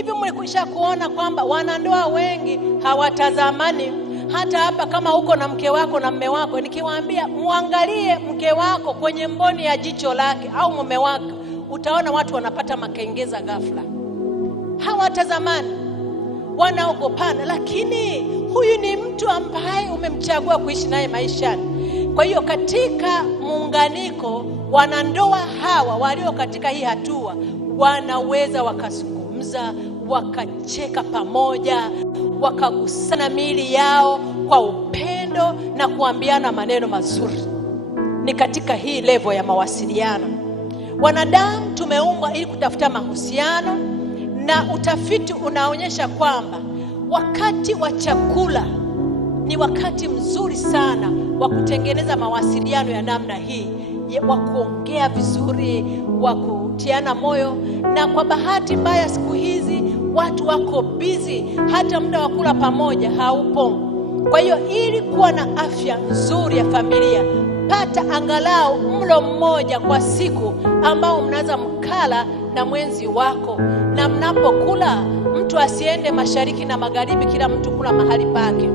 Hivi mlikwisha kuona kwamba wanandoa wengi hawatazamani? Hata hapa kama uko na mke wako na mume wako, nikiwaambia muangalie mke wako kwenye mboni ya jicho lake au mume wako, utaona watu wanapata makengeza ghafla. Hawatazamani, wanaogopana, lakini huyu ni mtu ambaye umemchagua kuishi naye maishani. Kwa hiyo katika muunganiko, wanandoa hawa walio katika hii hatua wanaweza wakazungumza, wakacheka pamoja, wakagusana miili yao kwa upendo na kuambiana maneno mazuri. Ni katika hii level ya mawasiliano. Wanadamu tumeumbwa ili kutafuta mahusiano, na utafiti unaonyesha kwamba wakati wa chakula ni wakati mzuri sana wa kutengeneza mawasiliano ya namna hii, wa kuongea vizuri, wa kutiana moyo. Na kwa bahati mbaya siku hizi watu wako busy, hata muda wa kula pamoja haupo. Kwa hiyo ili kuwa na afya nzuri ya familia, pata angalau mlo mmoja kwa siku ambao mnaweza mkala na mwenzi wako. Na mnapokula, mtu asiende mashariki na magharibi, kila mtu kula mahali pake.